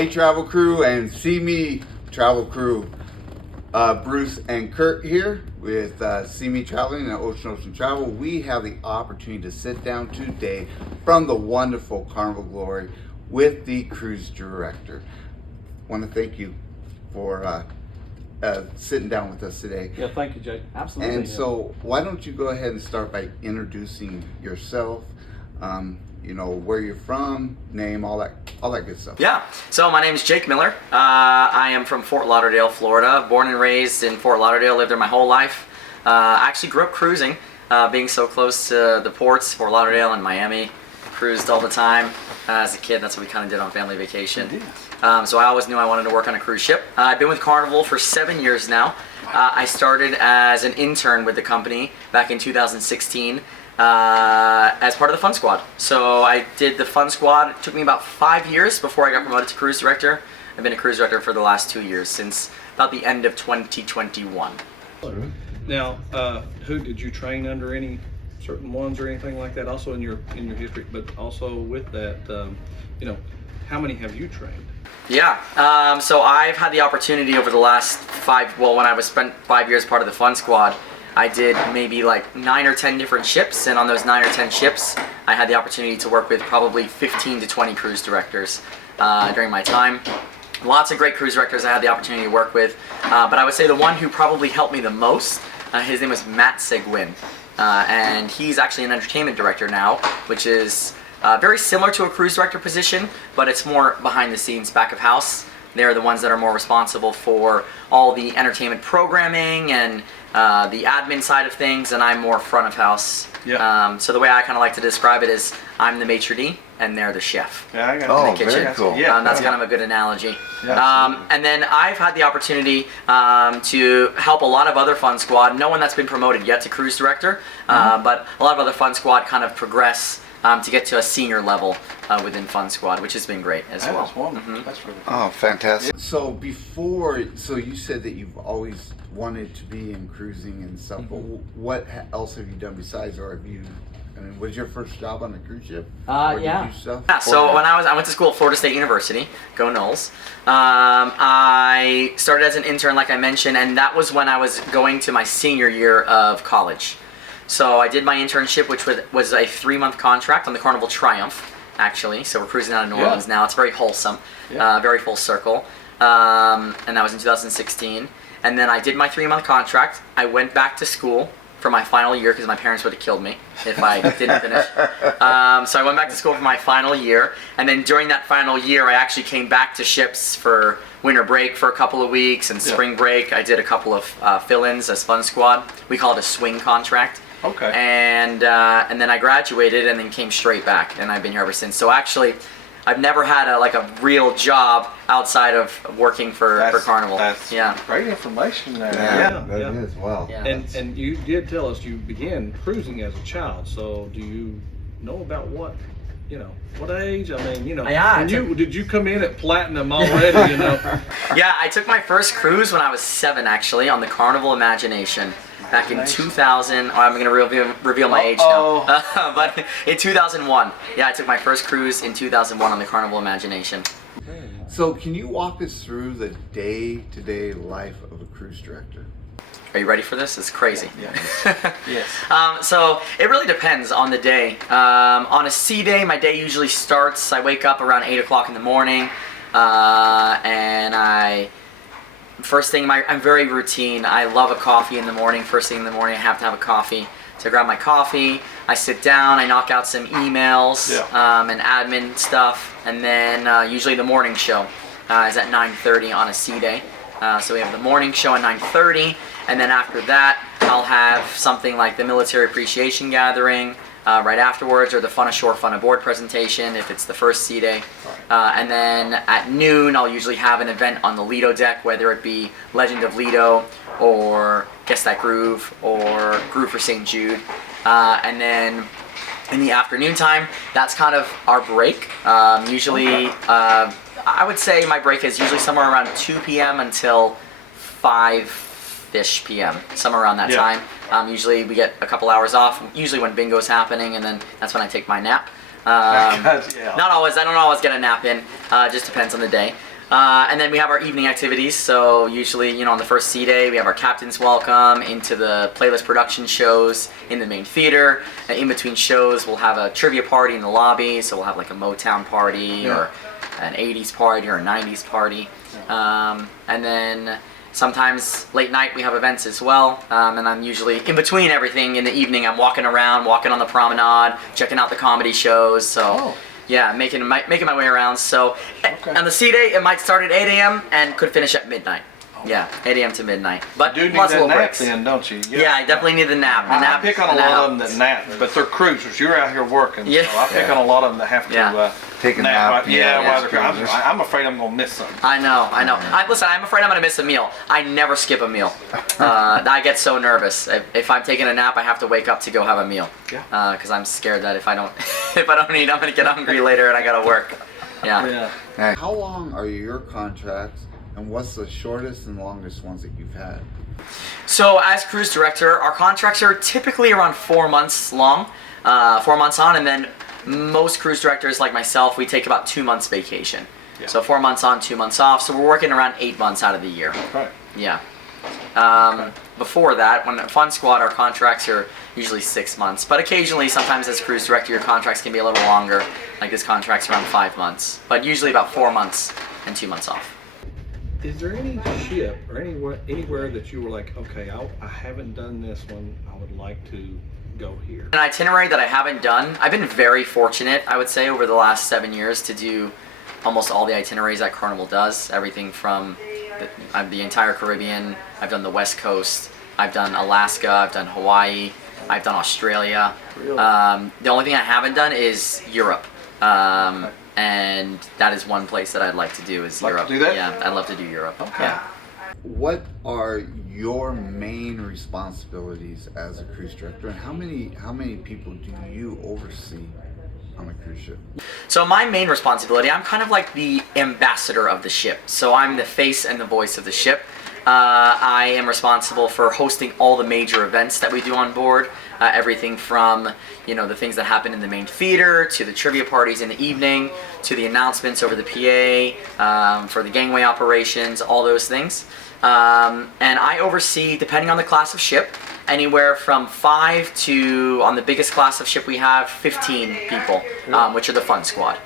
Hey Travel Crew and See Me Travel Crew. Bruce and Kurt here with See Me Traveling and Ocean Travel. We have the opportunity to sit down today from the wonderful Carnival Glory with the cruise director. I want to thank you for sitting down with us today. Yeah, thank you, Jake. Absolutely. And so why don't you go ahead and start by introducing yourself, you know, where you're from, name, all that good stuff. Yeah, so my name is Jake Miller. I am from Fort Lauderdale, Florida. Born and raised in Fort Lauderdale, lived there my whole life. I actually grew up cruising, being so close to the ports, Fort Lauderdale and Miami. Cruised all the time. As a kid, that's what we kind of did on family vacation. So I always knew I wanted to work on a cruise ship. I've been with Carnival for 7 years now. I started as an intern with the company back in 2016. As part of the Fun Squad. So I did the Fun Squad. It took me about 5 years before I got promoted to cruise director. I've been a cruise director for the last 2 years, since about the end of 2021. Now, who did you train under? Any certain ones or anything like that? Also in your history, but also with that, you know, how many have you trained? Yeah, so I've had the opportunity over the last when I was spent 5 years part of the Fun Squad, I did maybe like 9 or 10 different ships, and on those 9 or 10 ships, I had the opportunity to work with probably 15 to 20 cruise directors during my time. Lots of great cruise directors I had the opportunity to work with, but I would say the one who probably helped me the most, his name was Matt Seguin, and he's actually an entertainment director now, which is very similar to a cruise director position, but it's more behind the scenes, back of house. They're the ones that are more responsible for all the entertainment programming and the admin side of things, and I'm more front of house. Yeah. So the way I kind of like to describe it is I'm the maitre d' and they're the chef. Yeah, I got Oh, in the kitchen. very cool. Yeah, That's kind of a good analogy. Yeah, And then I've had the opportunity to help a lot of other Fun Squad. No one that's been promoted yet to cruise director, but a lot of other Fun Squad kind of progress to get to a senior level within Fun Squad, which has been great as well. That's wonderful. That's really cool. Oh, fantastic. So so you said that you've always wanted to be in cruising and stuff, but what else have you done besides, or have you, I mean, was your first job on a cruise ship? Or did Yeah. you stuff Yeah, so before when that? I went to school at Florida State University, go Noles. I started as an intern, like I mentioned, and that was when I was going to my senior year of college. So I did my internship, which was a 3-month contract on the Carnival Triumph, actually. So we're cruising out of New Orleans now. It's very wholesome, very full circle. And that was in 2016. And then I did my 3-month contract. I went back to school for my final year because my parents would have killed me if I didn't finish. So I went back to school for my final year. And then during that final year, I actually came back to ships for winter break for a couple of weeks and spring break. I did a couple of fill-ins as Fun Squad. We call it a swing contract. Okay. And then I graduated and then came straight back, and I've been here ever since. So actually, I've never had a real job outside of working for Carnival. That's great information there. That is, wow. Yeah. And you did tell us you began cruising as a child. So do you know about what age? I mean, Yeah, did you come in at platinum already? Yeah, I took my first cruise when I was 7, actually, on the Carnival Imagination. Back in 2000, I'm going to reveal my age now. But in 2001, yeah, I took my first cruise in 2001 on the Carnival Imagination. So can you walk us through the day-to-day life of a cruise director? Are you ready for this? It's crazy. Yeah. Yes. So it really depends on the day. On a sea day, my day usually starts, I wake up around 8 o'clock in the morning, and first thing, I'm very routine. I love a coffee in the morning. First thing in the morning, I have to have a coffee. So I grab my coffee, I sit down, I knock out some emails and admin stuff, and then usually the morning show is at 9:30 on a sea day. So we have the morning show at 9:30, and then after that, I'll have something like the military appreciation gathering right afterwards, or the Fun Ashore, Fun Aboard presentation if it's the first sea day. And then at noon, I'll usually have an event on the Lido deck, whether it be Legend of Lido, or Guess That Groove, or Groove for St. Jude. And then in the afternoon time, that's kind of our break. Usually, I would say my break is usually somewhere around 2 p.m. until 5-ish p.m., somewhere around that time. Usually we get a couple hours off, usually when bingo's happening, and then that's when I take my nap. Not always, I don't always get a nap in, just depends on the day. And then we have our evening activities. So usually, you know, on the first sea day, we have our captain's welcome into the playlist production shows in the main theater. And in between shows, we'll have a trivia party in the lobby. So we'll have like a Motown party or an 80s party or a 90s party. And then sometimes late night we have events as well. And I'm usually in between everything in the evening. I'm walking around, walking on the promenade, checking out the comedy shows. So. Yeah, making my way around. So on the sea day, it might start at 8 a.m. and could finish at midnight. Yeah, 8 a.m. to midnight. But you do need lots that of nap breaks. then, don't you? Yeah, I definitely need the nap. I pick on a lot of them that nap, but they're cruisers. You're out here working, so I pick on a lot of them that have to take a nap. While they're I'm afraid I'm going to miss something. I know. Listen, I'm afraid I'm going to miss a meal. I never skip a meal. I get so nervous. If I'm taking a nap, I have to wake up to go have a meal. Yeah. Because I'm scared that if I don't eat, I'm going to get hungry later and I got to work. Yeah. How long are your contracts? And what's the shortest and longest ones that you've had? So as cruise director, our contracts are typically around 4 months long, 4 months on, and then most cruise directors like myself, we take about 2 months vacation. Yeah. So 4 months on, 2 months off. So we're working around 8 months out of the year. Right. Yeah. Before that, when Fun Squad, our contracts are usually 6 months. But occasionally, sometimes as cruise director, your contracts can be a little longer. Like this contract's around 5 months. But usually about 4 months and 2 months off. Is there any ship or anywhere that you were like, okay, I haven't done this one, I would like to go here? An itinerary that I haven't done, I've been very fortunate, I would say, over the last 7 years to do almost all the itineraries that Carnival does. Everything from the entire Caribbean, I've done the West Coast, I've done Alaska, I've done Hawaii, I've done Australia. Really? The only thing I haven't done is Europe. And that is one place that I'd like to do is Europe. To do that? Yeah, I'd love to do Europe. Okay. Yeah. What are your main responsibilities as a cruise director, and how many people do you oversee on a cruise ship? So my main responsibility, I'm kind of like the ambassador of the ship. So I'm the face and the voice of the ship. I am responsible for hosting all the major events that we do on board. Everything from, you know, the things that happen in the main theater, to the trivia parties in the evening, to the announcements over the PA, for the gangway operations, all those things. And I oversee, depending on the class of ship, anywhere from 5 to, on the biggest class of ship we have, 15 people, which are the Fun Squad.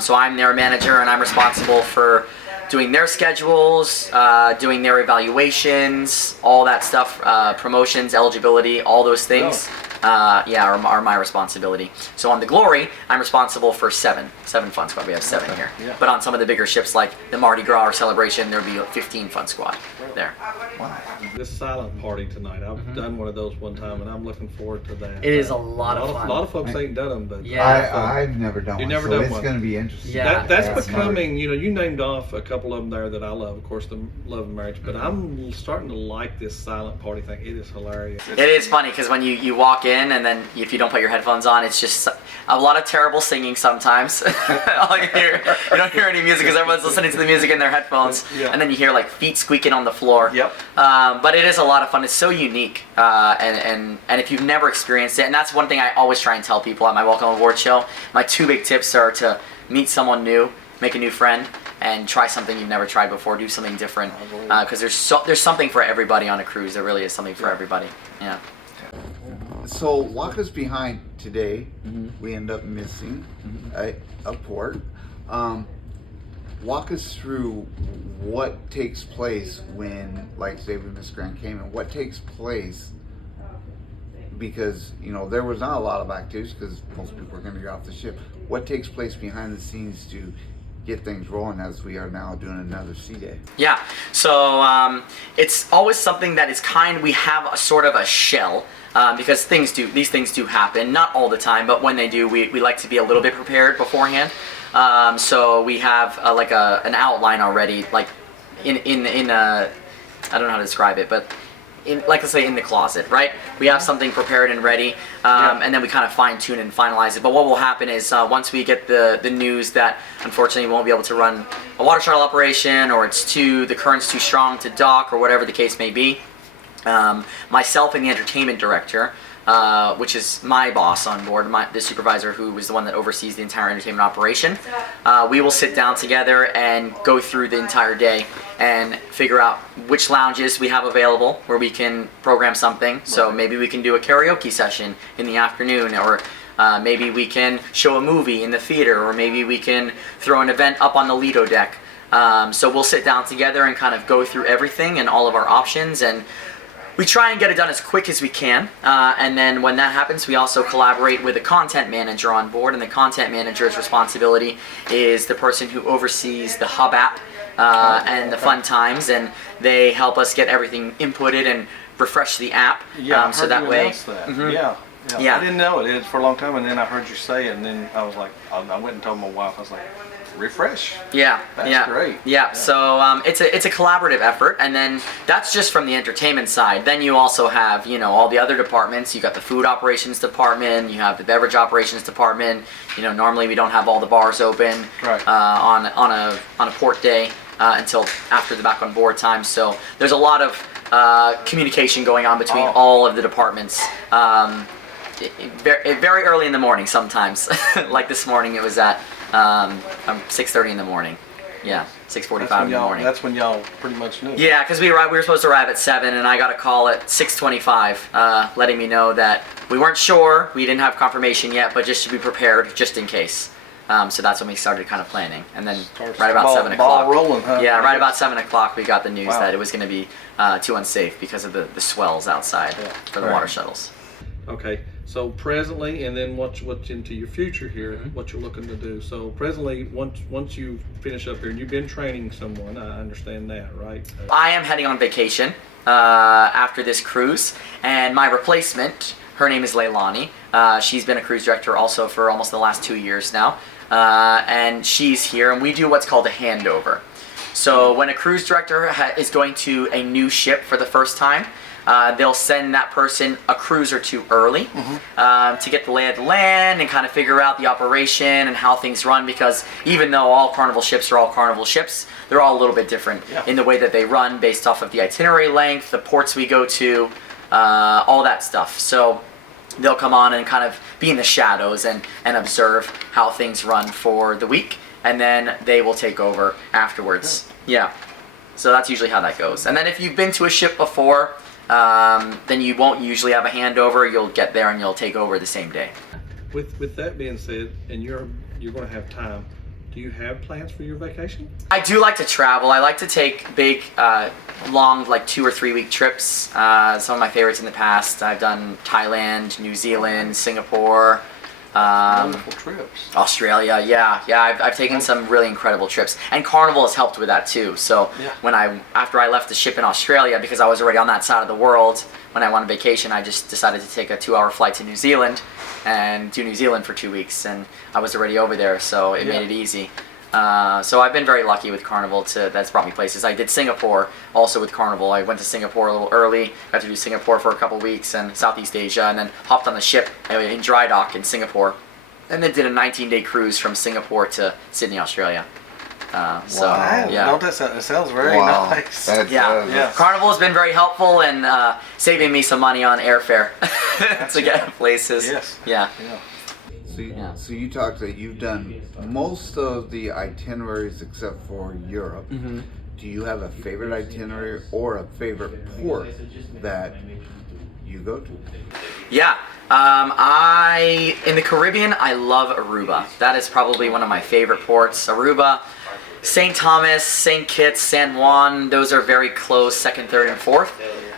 So I'm their manager and I'm responsible for doing their schedules, doing their evaluations, all that stuff, promotions, eligibility, all those things, are my responsibility. So on the Glory, I'm responsible for seven Fun Squad. We have 7 here. Yeah. But on some of the bigger ships like the Mardi Gras or Celebration, there'll be 15 Fun Squad there. Wow. This silent party tonight, I've done one of those one time, and I'm looking forward to that. It is a lot of fun. A lot of folks ain't done them, but I've never done You've one, never so done it's one. going to be interesting. Yeah. That's becoming, you know, you named off a couple of them there that I love, of course, the Love and Marriage, but I'm starting to like this silent party thing. It is hilarious. It is funny because when you walk in and then if you don't put your headphones on, it's just a lot of terrible singing sometimes. You don't hear any music because everyone's listening to the music in their headphones, and then you hear like feet squeaking on the floor. Yep. But it is a lot of fun. It's so unique, and if you've never experienced it, and that's one thing I always try and tell people at my Welcome Aboard show. My 2 big tips are to meet someone new, make a new friend, and try something you've never tried before. Do something different, because there's something for everybody on a cruise. There really is something for everybody. Yeah. So walk us behind today. We end up missing a port. Walk us through what takes place when, like, say, we miss Grand Cayman. What takes place, because, you know, there was not a lot of activities because most people are going to get off the ship. What takes place behind the scenes to get things rolling as we are now doing another sea day? Yeah, so it's always something that is we have a sort of a shell, because these things do happen, not all the time, but when they do, we like to be a little bit prepared beforehand. So we have like an outline already, like in I don't know how to describe it, but like let's say in the closet, right? We have something prepared and ready, and then we kind of fine tune and finalize it. But what will happen is once we get the news that unfortunately we won't be able to run a water shuttle operation, or the current's too strong to dock, or whatever the case may be, myself and the entertainment director which is my boss on board, the supervisor who was the one that oversees the entire entertainment operation. We will sit down together and go through the entire day and figure out which lounges we have available where we can program something. So maybe we can do a karaoke session in the afternoon, or maybe we can show a movie in the theater, or maybe we can throw an event up on the Lido deck. So we'll sit down together and kind of go through everything and all of our options, and we try and get it done as quick as we can. And then when that happens, we also collaborate with a content manager on board, and the content manager's responsibility is the person who oversees the hub app and the fun times, and they help us get everything inputted and refresh the app. Yeah, so that way. Yeah. I didn't know it for a long time, and then I heard you say it, and then I was like, I went and told my wife, I was like, refresh. Yeah, that's great. Yeah. So it's a collaborative effort, and then that's just from the entertainment side. Then you also have, you know, all the other departments. You got the food operations department. You have the beverage operations department. You know, normally we don't have all the bars open on a port day until after the back on board time. So there's a lot of communication going on between all of the departments. Very early in the morning sometimes. Like this morning, it was at 6:30 in the morning. Yeah, 6:45 in the morning. That's when y'all pretty much knew. Yeah, because we were supposed to arrive at 7, and I got a call at 6:25 letting me know that we weren't sure, we didn't have confirmation yet, but just to be prepared, just in case. So that's when we started kind of planning, and then right about 7 o'clock. Ball rolling, huh? Yeah, right about 7 o'clock, we got the news that it was going to be too unsafe because of the swells outside for the water shuttles. Okay, so presently, and then what's into your future here, what you're looking to do. So presently, once you finish up here, and you've been training someone, I understand that, right? I am heading on vacation after this cruise, and my replacement, her name is Leilani. She's been a cruise director also for almost the last 2 years now, and she's here, and we do what's called a handover. So when a cruise director is going to a new ship for the first time, they'll send that person a cruise or two early to get the lay of the land and kind of figure out the operation and how things run, because even though all Carnival ships are all Carnival ships, they're all a little bit different in the way that they run based off of the itinerary length, the ports we go to, all that stuff. So they'll come on and kind of be in the shadows and observe how things run for the week, and then they will take over afterwards. Yeah. So that's usually how that goes. And then if you've been to a ship before, then you won't usually have a handover. You'll get there and you'll take over the same day. With that being said, and you're going to have time, do you have plans for your vacation? I do like to travel. I like to take big, long, like 2 or 3 week trips. Some of my favorites in the past, I've done Thailand, New Zealand, Singapore, wonderful trips. Australia. Yeah. I've taken some really incredible trips, and Carnival has helped with that too. So after I left the ship in Australia, because I was already on that side of the world, when I went on vacation, I just decided to take a 2-hour flight to New Zealand and do New Zealand for 2 weeks, and I was already over there, so it made it easy. So I've been very lucky with Carnival that's brought me places. I did Singapore also with Carnival. I went to Singapore a little early, got to do Singapore for a couple weeks and Southeast Asia, and then hopped on the ship in dry dock in Singapore, and then did a 19-day cruise from Singapore to Sydney, Australia. Don't that sounds very nice. Carnival has been very helpful and saving me some money on airfare to get places. So you talked that you've done most of the itineraries except for Europe. Do you have a favorite itinerary or a favorite port that you go to? In the Caribbean, I love Aruba. That is probably one of my favorite ports. Aruba, St. Thomas, St. Kitts, San Juan, those are very close, 2nd, 3rd, and 4th.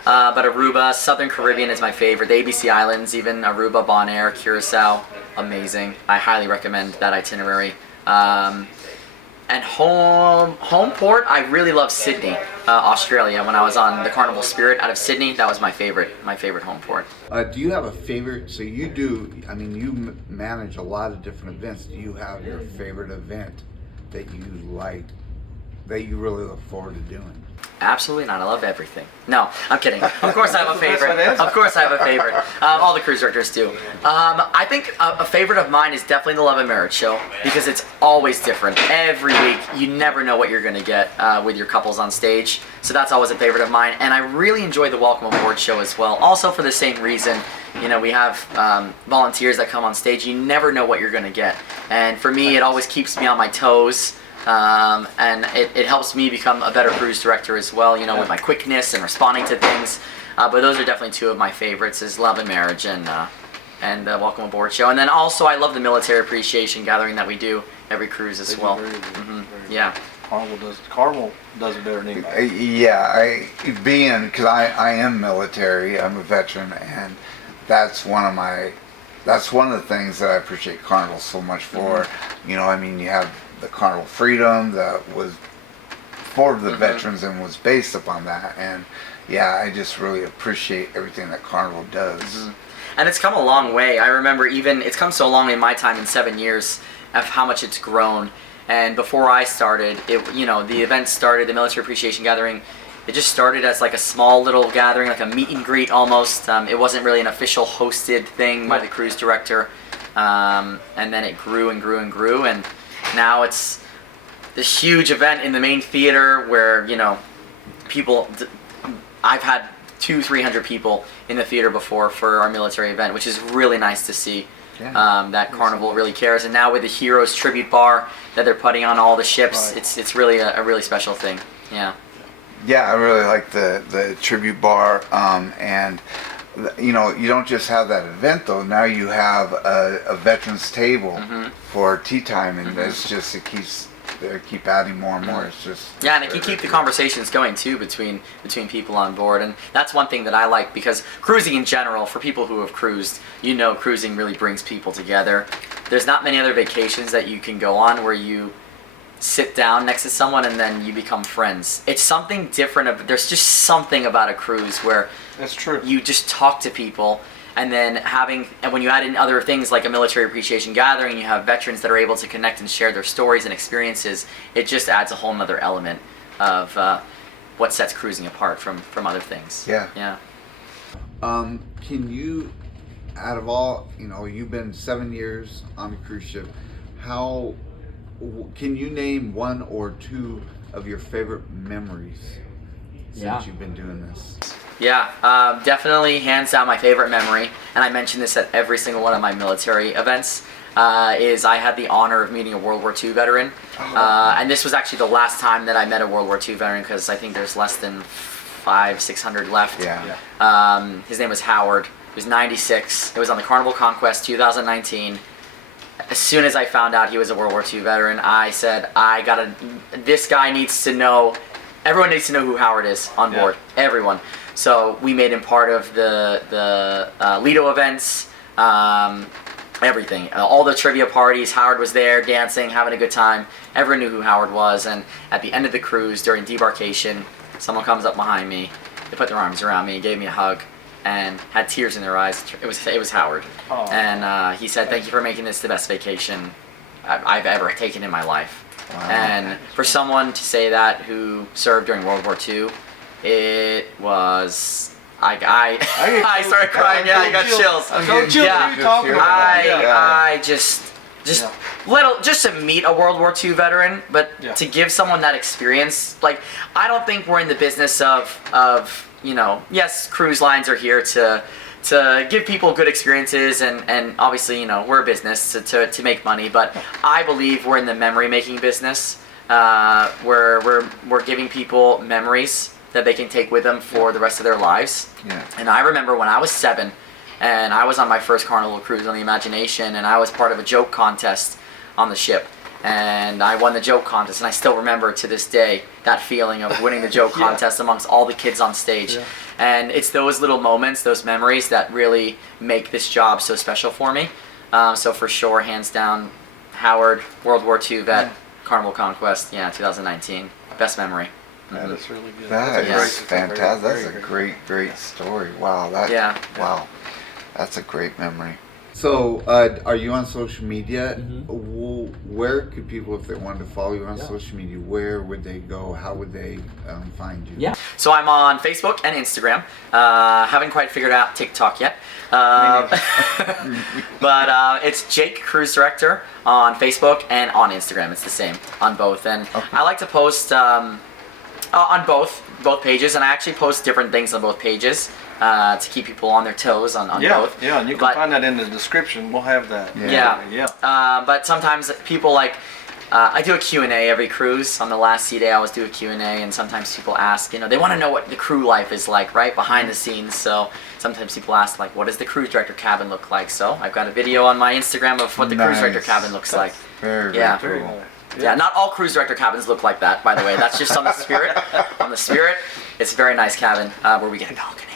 But Aruba, Southern Caribbean is my favorite. The ABC Islands, even Aruba, Bonaire, Curacao, amazing. I highly recommend that itinerary. And home port, I really love Sydney, Australia. When I was on the Carnival Spirit out of Sydney, that was my favorite home port. Do you have a favorite? So you do. I mean, you manage a lot of different events. Do you have your favorite event that you like, that you really look forward to doing? Absolutely not. I love everything. No, I'm kidding. Of course I have a favorite. Of course I have a favorite. All the cruise directors do. I think a favorite of mine is definitely the Love and Marriage show, because it's always different. Every week, you never know what you're going to get with your couples on stage. So that's always a favorite of mine. And I really enjoy the Welcome Aboard show as well. Also for the same reason. You know, we have volunteers that come on stage. You never know what you're going to get. And for me, it always keeps me on my toes. And it helps me become a better cruise director as well, you know, with my quickness and responding to things. But those are definitely two of my favorites, is Love and Marriage and the Welcome Aboard show. And then also I love the military appreciation gathering that we do every cruise as well. Yeah. Carnival does it better than anybody. Yeah, because I am military, I'm a veteran, and that's one of the things that I appreciate Carnival so much for. You know, I mean, you have the Carnival Freedom that was for the veterans and was based upon that, and yeah, I just really appreciate everything that Carnival does. And it's come a long way. I remember it's come so long in my time, in 7 years, of how much it's grown. And before I started, the event started, the Military Appreciation Gathering, it just started as like a small little gathering, like a meet and greet almost. It wasn't really an official hosted thing by the cruise director. And then it grew and grew and grew, and now it's this huge event in the main theater where, you know, I've had 200-300 people in the theater before for our military event, which is really nice to see. That Carnival really cares. And now with the Heroes Tribute Bar that they're putting on all the ships, it's really a really special thing. Yeah. Yeah, I really like the tribute bar, and you know, you don't just have that event though. Now you have a veterans table for tea time, and it's just they keep adding more and more. It's just and it can keep the conversations going too between people on board, and that's one thing that I like, because cruising in general, for people who have cruised, you know, cruising really brings people together. There's not many other vacations that you can go on where you sit down next to someone and then you become friends. It's something different. There's just something about a cruise where that's true. You just talk to people, and then when you add in other things like a military appreciation gathering, you have veterans that are able to connect and share their stories and experiences. It just adds a whole nother element of what sets cruising apart from other things. Yeah. Can you, out of all, you know, you've been 7 years on a cruise ship, can you name one or two of your favorite memories since you've been doing this? Yeah, definitely hands down my favorite memory, and I mention this at every single one of my military events, is I had the honor of meeting a World War II veteran. And this was actually the last time that I met a World War II veteran, because I think there's less than 500-600 left. His name was Howard. He was 96. It was on the Carnival Conquest 2019. As soon as I found out he was a World War II veteran, I said, this guy needs to know, everyone needs to know who Howard is on board. Everyone. So we made him part of the Lido events, everything. All the trivia parties, Howard was there, dancing, having a good time. Everyone knew who Howard was, and at the end of the cruise, during debarkation, someone comes up behind me, they put their arms around me, gave me a hug, and had tears in their eyes. It was Howard. And he said, "Thank you for making this the best vacation I've ever taken in my life." Wow. And for someone to say that who served during World War II, it was I started crying. Yeah, I got chills. I just to meet a World War II veteran, but to give someone that experience, like, I don't think we're in the business of you know, yes, cruise lines are here to give people good experiences, and obviously, you know, we're a business to make money, but I believe we're in the memory making business, where we're giving people memories that they can take with them for the rest of their lives. And I remember when I was 7 and I was on my first Carnival cruise on the Imagination, and I was part of a joke contest on the ship, and I won the joke contest, and I still remember to this day that feeling of winning the joke contest amongst all the kids on stage. And it's those little moments, those memories, that really make this job so special for me. So for sure, hands down, Howard, World War II vet, Carnival Conquest, 2019, best memory. That is really good. That is fantastic. That's a great story. Wow. Wow. That's a great memory. So, are you on social media? Where could people, if they wanted to follow you on social media, where would they go? How would they find you? So I'm on Facebook and Instagram. Haven't quite figured out TikTok yet. But it's Jake Cruise Director on Facebook and on Instagram. It's the same on both. And I like to post On both pages, and I actually post different things on both pages to keep people on their toes on both. Yeah, and you can find that in the description. We'll have that. Yeah. But sometimes people like, I do a Q&A every cruise. On the last sea day, I always do a Q&A, and sometimes people ask, they want to know what the crew life is like, right, behind the scenes. So sometimes people ask, like, what does the cruise director cabin look like? So I've got a video on my Instagram of what the cruise director cabin looks like. Very cool. Yeah, not all cruise director cabins look like that, by the way. That's just on the Spirit. On the Spirit, it's a very nice cabin where we get a balcony.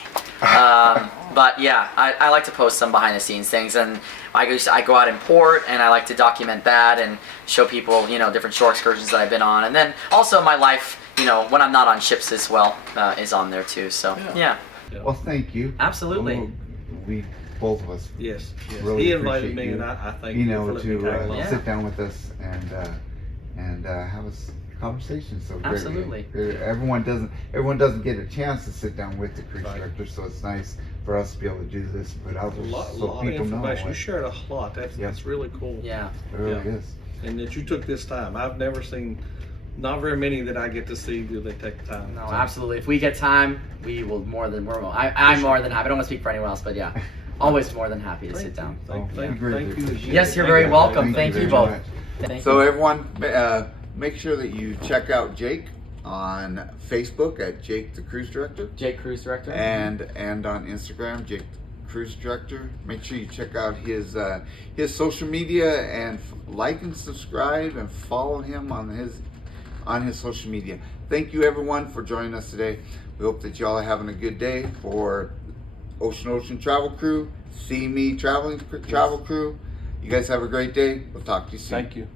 But yeah, I like to post some behind the scenes things, and I go out in port, and I like to document that and show people, different shore excursions that I've been on, and then also my life, when I'm not on ships as well, is on there too. So yeah. Well, thank you. Absolutely. We both of us. Yes. Really He invited me, you, and I thank you for letting me tag along. sit down with us and have a conversation. So absolutely. Everyone doesn't get a chance to sit down with the cruise director, so it's nice for us to be able to do this, put out there so lot people of information. know. You shared a lot. That's really cool. Yeah. It really is. And that you took this time. I've never seen, not very many that I get to see do they take the time. No, absolutely. If we get time, we will I'm more than happy. I don't want to speak for anyone else, but yeah, always more than happy to sit down. Thank you. Yes, you're very welcome. Thank you both. So everyone, make sure that you check out Jake on Facebook at Jake the Cruise Director. Jake Cruise Director. And on Instagram, Jake the Cruise Director. Make sure you check out his social media and like and subscribe and follow him on his social media. Thank you everyone for joining us today. We hope that y'all are having a good day. For Ocean Travel Crew, See Me Travel Crew. You guys have a great day. We'll talk to you soon. Thank you.